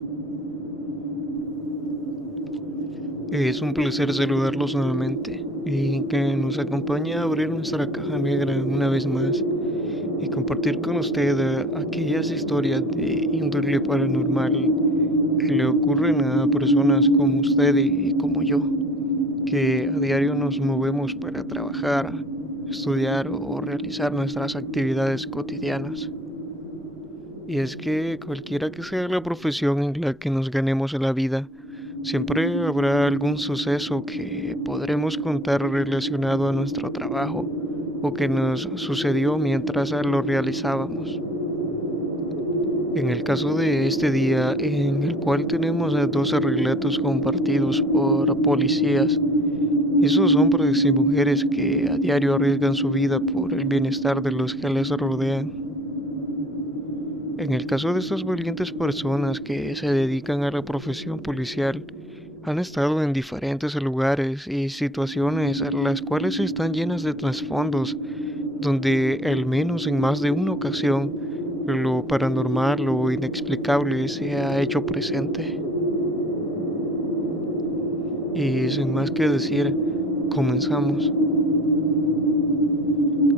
Es un placer saludarlos nuevamente y que nos acompañe a abrir nuestra caja negra una vez más y compartir con usted aquellas historias de índole paranormal que le ocurren a personas como usted y como yo, que a diario nos movemos para trabajar, estudiar o realizar nuestras actividades cotidianas. Y es que cualquiera que sea la profesión en la que nos ganemos la vida, siempre habrá algún suceso que podremos contar relacionado a nuestro trabajo o que nos sucedió mientras lo realizábamos. En el caso de este día, en el cual tenemos a 12 relatos compartidos por policías, esos hombres y mujeres que a diario arriesgan su vida por el bienestar de los que les rodean. En el caso de estas valientes personas que se dedican a la profesión policial, han estado en diferentes lugares y situaciones las cuales están llenas de trasfondos, donde al menos en más de una ocasión lo paranormal o inexplicable se ha hecho presente. Y sin más que decir, comenzamos.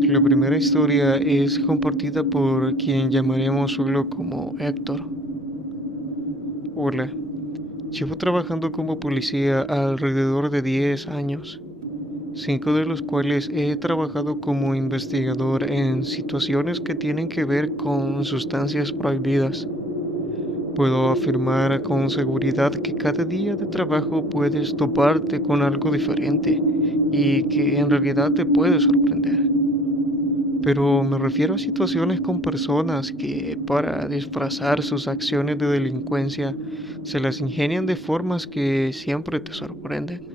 La primera historia es compartida por quien llamaremos solo como Héctor. Hola. Llevo trabajando como policía alrededor de 10 años, 5 de los cuales he trabajado como investigador en situaciones que tienen que ver con sustancias prohibidas. Puedo afirmar con seguridad que cada día de trabajo puedes toparte con algo diferente y que en realidad te puede sorprender. Pero me refiero a situaciones con personas que, para disfrazar sus acciones de delincuencia, se las ingenian de formas que siempre te sorprenden.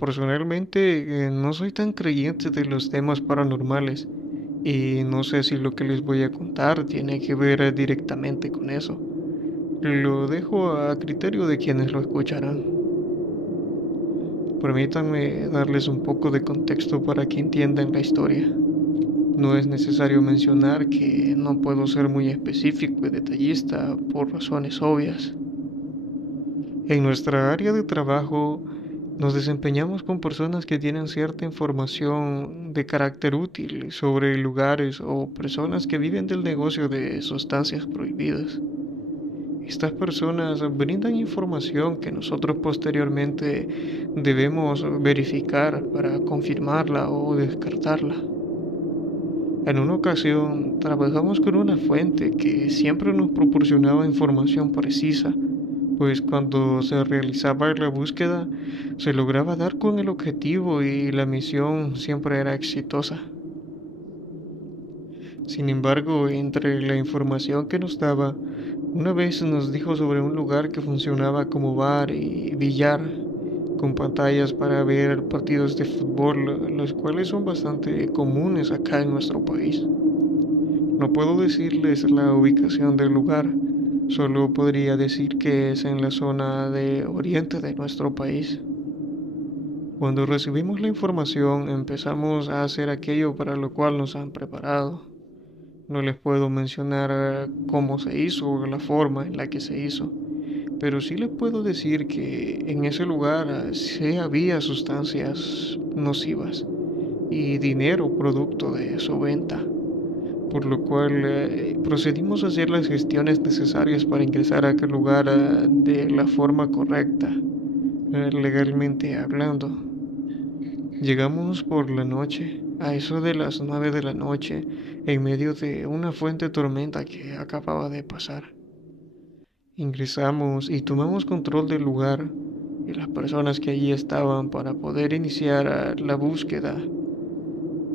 Personalmente, no soy tan creyente de los temas paranormales y no sé si lo que les voy a contar tiene que ver directamente con eso. Lo dejo a criterio de quienes lo escucharán. Permítanme darles un poco de contexto para que entiendan la historia. No es necesario mencionar que no puedo ser muy específico y detallista por razones obvias. En nuestra área de trabajo nos desempeñamos con personas que tienen cierta información de carácter útil sobre lugares o personas que viven del negocio de sustancias prohibidas. Estas personas brindan información que nosotros posteriormente debemos verificar para confirmarla o descartarla. En una ocasión trabajamos con una fuente que siempre nos proporcionaba información precisa, pues cuando se realizaba la búsqueda se lograba dar con el objetivo y la misión siempre era exitosa. Sin embargo, entre la información que nos daba, una vez nos dijo sobre un lugar que funcionaba como bar y billar, con pantallas para ver partidos de fútbol, los cuales son bastante comunes acá en nuestro país. No puedo decirles la ubicación del lugar, solo podría decir que es en la zona de oriente de nuestro país. Cuando recibimos la información empezamos a hacer aquello para lo cual nos han preparado. No les puedo mencionar cómo se hizo o la forma en la que se hizo, pero sí les puedo decir que en ese lugar sí había sustancias nocivas y dinero producto de su venta, por lo cual procedimos a hacer las gestiones necesarias para ingresar a aquel lugar de la forma correcta, legalmente hablando. Llegamos por la noche, a eso de las 9 de la noche, en medio de una fuerte tormenta que acababa de pasar. Ingresamos y tomamos control del lugar y las personas que allí estaban para poder iniciar la búsqueda.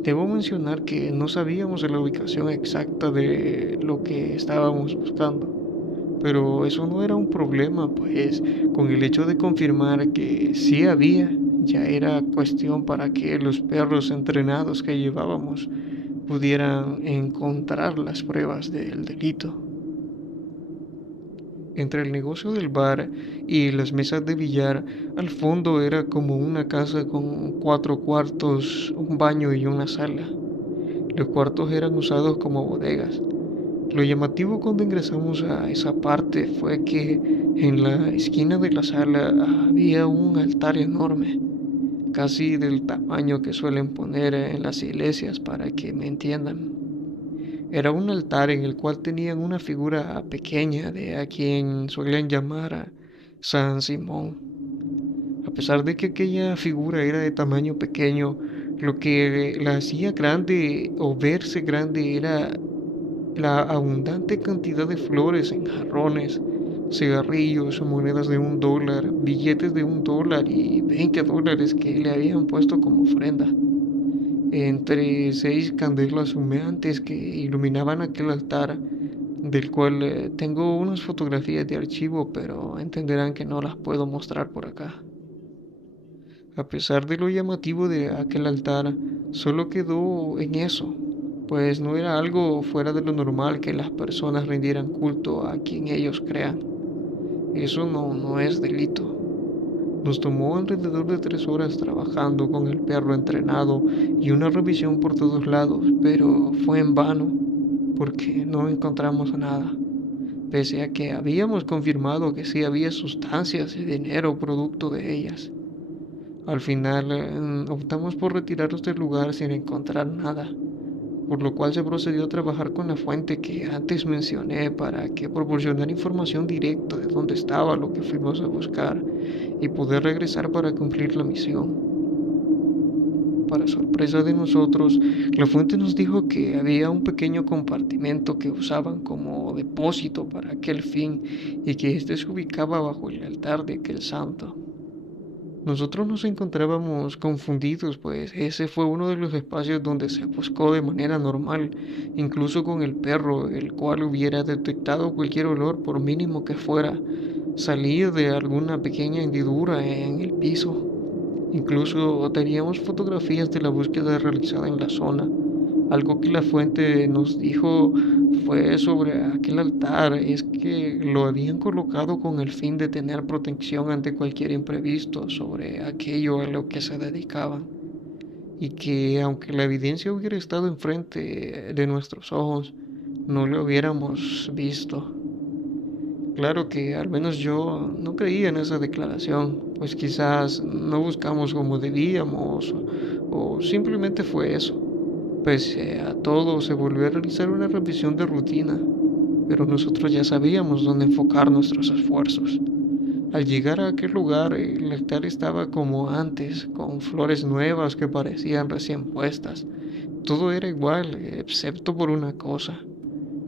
Debo mencionar que no sabíamos la ubicación exacta de lo que estábamos buscando, pero eso no era un problema, pues con el hecho de confirmar que sí había, ya era cuestión para que los perros entrenados que llevábamos pudieran encontrar las pruebas del delito. Entre el negocio del bar y las mesas de billar, al fondo era como una casa con 4 cuartos, un baño y una sala. Los cuartos eran usados como bodegas Lo llamativo cuando ingresamos a esa parte fue que en la esquina de la sala había un altar enorme, casi del tamaño que suelen poner en las iglesias para que me entiendan. Era un altar en el cual tenían una figura pequeña de a quien suelen llamar a San Simón. A pesar de que aquella figura era de tamaño pequeño, lo que la hacía grande o verse grande era la abundante cantidad de flores en jarrones, cigarrillos, monedas de $1, billetes de $1 y $20 que le habían puesto como ofrenda, entre 6 candelas humeantes que iluminaban aquel altar, del cual tengo unas fotografías de archivo, pero entenderán que no las puedo mostrar por acá. A pesar de lo llamativo de aquel altar, solo quedó en eso, pues no era algo fuera de lo normal que las personas rindieran culto a quien ellos crean. Eso no es delito. Nos tomó alrededor de 3 horas trabajando con el perro entrenado y una revisión por todos lados, pero fue en vano, porque no encontramos nada, pese a que habíamos confirmado que sí había sustancias y dinero producto de ellas. Al final optamos por retirarnos del lugar sin encontrar nada, por lo cual se procedió a trabajar con la fuente que antes mencioné para que proporcionara información directa de dónde estaba lo que fuimos a buscar y poder regresar para cumplir la misión. Para sorpresa de nosotros, la fuente nos dijo que había un pequeño compartimento que usaban como depósito para aquel fin y que éste se ubicaba bajo el altar de aquel santo. Nosotros nos encontrábamos confundidos, pues ese fue uno de los espacios donde se buscó de manera normal, incluso con el perro, el cual hubiera detectado cualquier olor, por mínimo que fuera, salir de alguna pequeña hendidura en el piso. Incluso teníamos fotografías de la búsqueda realizada en la zona. Algo que la fuente nos dijo fue sobre aquel altar, es que lo habían colocado con el fin de tener protección ante cualquier imprevisto sobre aquello a lo que se dedicaban, y que aunque la evidencia hubiera estado enfrente de nuestros ojos, no lo hubiéramos visto. Claro que al menos yo no creía en esa declaración, pues quizás no buscamos como debíamos o simplemente fue eso. Pese a todo, se volvió a realizar una revisión de rutina, pero nosotros ya sabíamos dónde enfocar nuestros esfuerzos. Al llegar a aquel lugar, el altar estaba como antes, con flores nuevas que parecían recién puestas. Todo era igual, excepto por una cosa.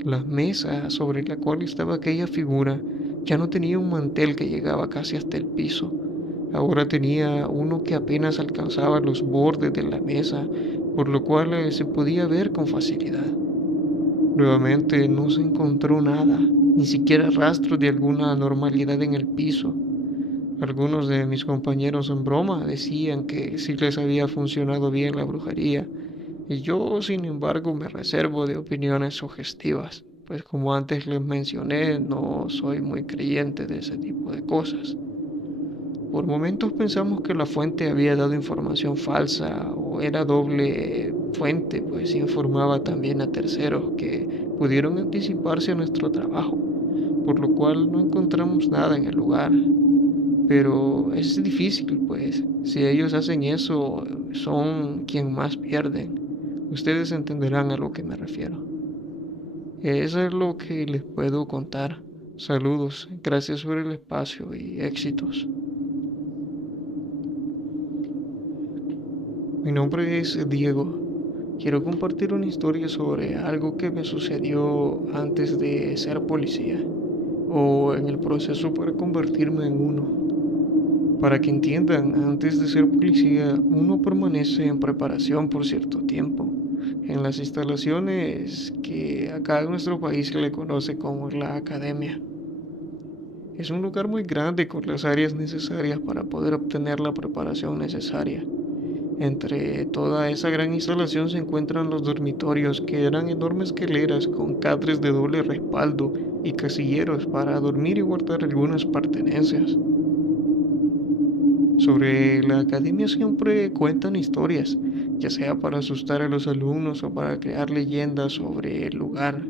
La mesa sobre la cual estaba aquella figura ya no tenía un mantel que llegaba casi hasta el piso. Ahora tenía uno que apenas alcanzaba los bordes de la mesa, por lo cual se podía ver con facilidad. Nuevamente no se encontró nada, ni siquiera rastro de alguna anormalidad en el piso. Algunos de mis compañeros en broma decían que sí les había funcionado bien la brujería, y yo, sin embargo, me reservo de opiniones sugestivas, pues como antes les mencioné, no soy muy creyente de ese tipo de cosas. Por momentos pensamos que la fuente había dado información falsa o era doble fuente, pues informaba también a terceros que pudieron anticiparse a nuestro trabajo, por lo cual no encontramos nada en el lugar. Pero es difícil, pues, si ellos hacen eso, son quien más pierden. Ustedes entenderán a lo que me refiero. Eso es lo que les puedo contar. Saludos, gracias por el espacio y éxitos. Mi nombre es Diego. Quiero compartir una historia sobre algo que me sucedió antes de ser policía o en el proceso para convertirme en uno. Para que entiendan, antes de ser policía, uno permanece en preparación por cierto tiempo en las instalaciones que acá en nuestro país se le conoce como la academia. Es un lugar muy grande con las áreas necesarias para poder obtener la preparación necesaria. Entre toda esa gran instalación se encuentran los dormitorios, que eran enormes escaleras con catres de doble respaldo y casilleros para dormir y guardar algunas pertenencias. Sobre la academia siempre cuentan historias, ya sea para asustar a los alumnos o para crear leyendas sobre el lugar.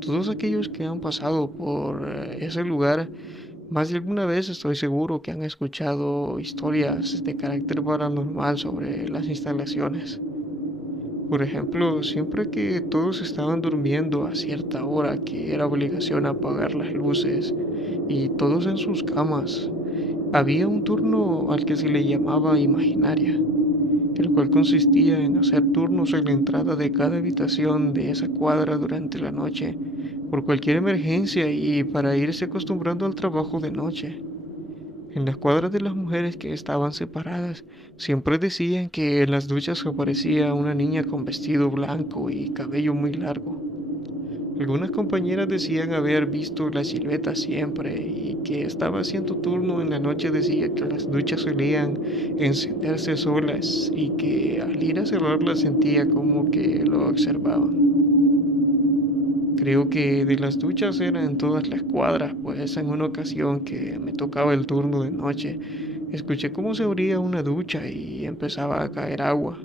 Todos aquellos que han pasado por ese lugar, más de alguna vez estoy seguro que han escuchado historias de carácter paranormal sobre las instalaciones. Por ejemplo, siempre que todos estaban durmiendo a cierta hora, que era obligación apagar las luces y todos en sus camas, había un turno al que se le llamaba imaginaria, el cual consistía en hacer turnos en la entrada de cada habitación de esa cuadra durante la noche, por cualquier emergencia y para irse acostumbrando al trabajo de noche. En las cuadras de las mujeres que estaban separadas, siempre decían que en las duchas aparecía una niña con vestido blanco y cabello muy largo. Algunas compañeras decían haber visto la silueta siempre y que estaba haciendo turno en la noche decía que las duchas solían encenderse solas y que al ir a cerrarlas sentía como que lo observaban. Creo que de las duchas era en todas las cuadras, pues en una ocasión que me tocaba el turno de noche, escuché cómo se abría una ducha y empezaba a caer agua.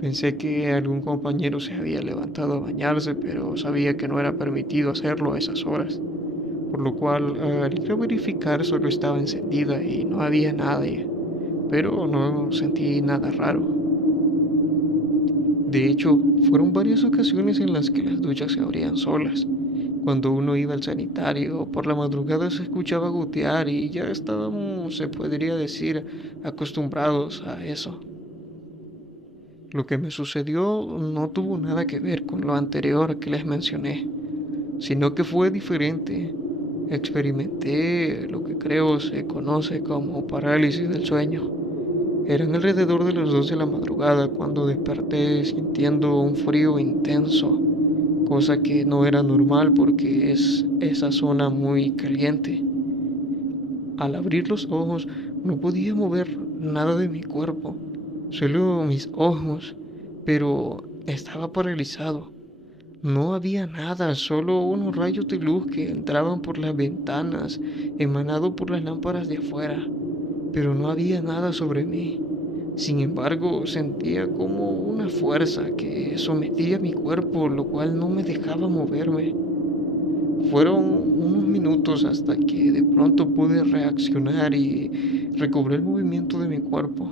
Pensé que algún compañero se había levantado a bañarse, pero sabía que no era permitido hacerlo a esas horas, por lo cual al ir a verificar solo estaba encendida y no había nadie, pero no sentí nada raro. De hecho, fueron varias ocasiones en las que las duchas se abrían solas. Cuando uno iba al sanitario, por la madrugada se escuchaba gotear y ya estábamos, se podría decir, acostumbrados a eso. Lo que me sucedió no tuvo nada que ver con lo anterior que les mencioné, sino que fue diferente. Experimenté lo que creo se conoce como parálisis del sueño. Eran alrededor de las 2 de la madrugada cuando desperté sintiendo un frío intenso, cosa que no era normal porque es esa zona muy caliente. Al abrir los ojos no podía mover nada de mi cuerpo, solo mis ojos, pero estaba paralizado. No había nada, solo unos rayos de luz que entraban por las ventanas, emanado por las lámparas de afuera, pero no había nada sobre mí. Sin embargo, sentía como una fuerza que sometía mi cuerpo, lo cual no me dejaba moverme. Fueron unos minutos hasta que de pronto pude reaccionar y recobré el movimiento de mi cuerpo.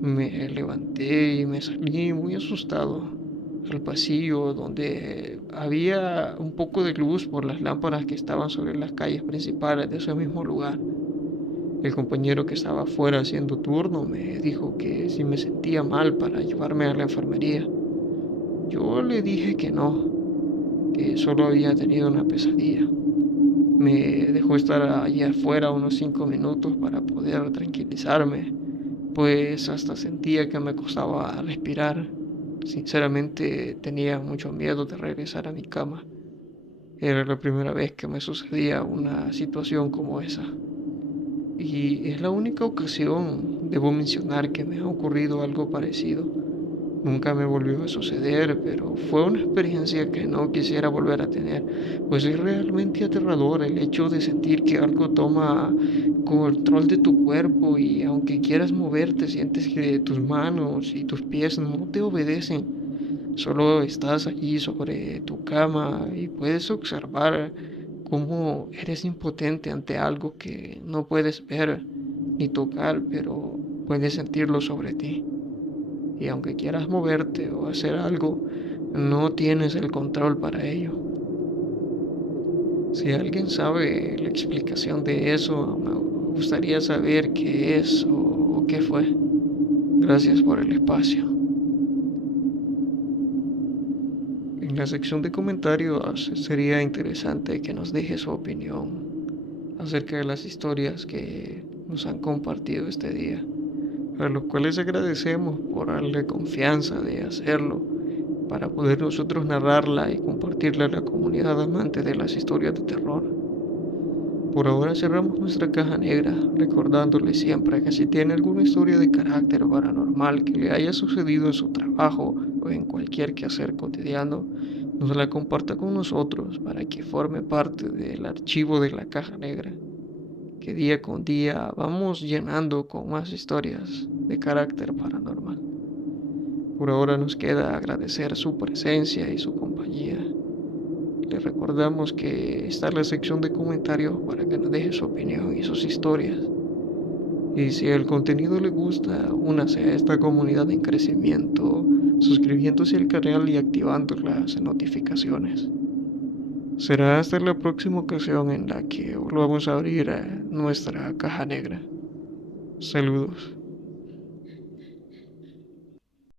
Me levanté y me salí muy asustado al pasillo donde había un poco de luz por las lámparas que estaban sobre las calles principales de ese mismo lugar. El compañero que estaba afuera haciendo turno me dijo que si me sentía mal para llevarme a la enfermería. Yo le dije que no, que solo había tenido una pesadilla. Me dejó estar allí afuera unos 5 minutos para poder tranquilizarme, pues hasta sentía que me costaba respirar. Sinceramente tenía mucho miedo de regresar a mi cama. Era la primera vez que me sucedía una situación como esa. Y es la única ocasión, debo mencionar, que me ha ocurrido algo parecido. Nunca me volvió a suceder, pero fue una experiencia que no quisiera volver a tener, pues es realmente aterrador el hecho de sentir que algo toma control de tu cuerpo y aunque quieras moverte, sientes que tus manos y tus pies no te obedecen. Solo estás allí sobre tu cama y puedes observar cómo eres impotente ante algo que no puedes ver ni tocar, pero puedes sentirlo sobre ti. Y aunque quieras moverte o hacer algo, no tienes el control para ello. Si alguien sabe la explicación de eso, me gustaría saber qué es o qué fue. Gracias por el espacio. En la sección de comentarios sería interesante que nos deje su opinión acerca de las historias que nos han compartido este día, a los cuales agradecemos por darle confianza de hacerlo para poder nosotros narrarla y compartirla a la comunidad amante de las historias de terror. Por ahora cerramos nuestra caja negra, recordándole siempre que si tiene alguna historia de carácter paranormal que le haya sucedido en su trabajo o en cualquier quehacer cotidiano, nos la comparta con nosotros para que forme parte del archivo de la caja negra, que día con día vamos llenando con más historias de carácter paranormal. Por ahora nos queda agradecer su presencia y su compañía. le recordamos que está la sección de comentarios para que nos deje su opinión y sus historias. Y si el contenido le gusta, únase a esta comunidad en crecimiento, suscribiéndose al canal y activando las notificaciones. Será hasta la próxima ocasión en la que volvamos a abrir nuestra caja negra. Saludos.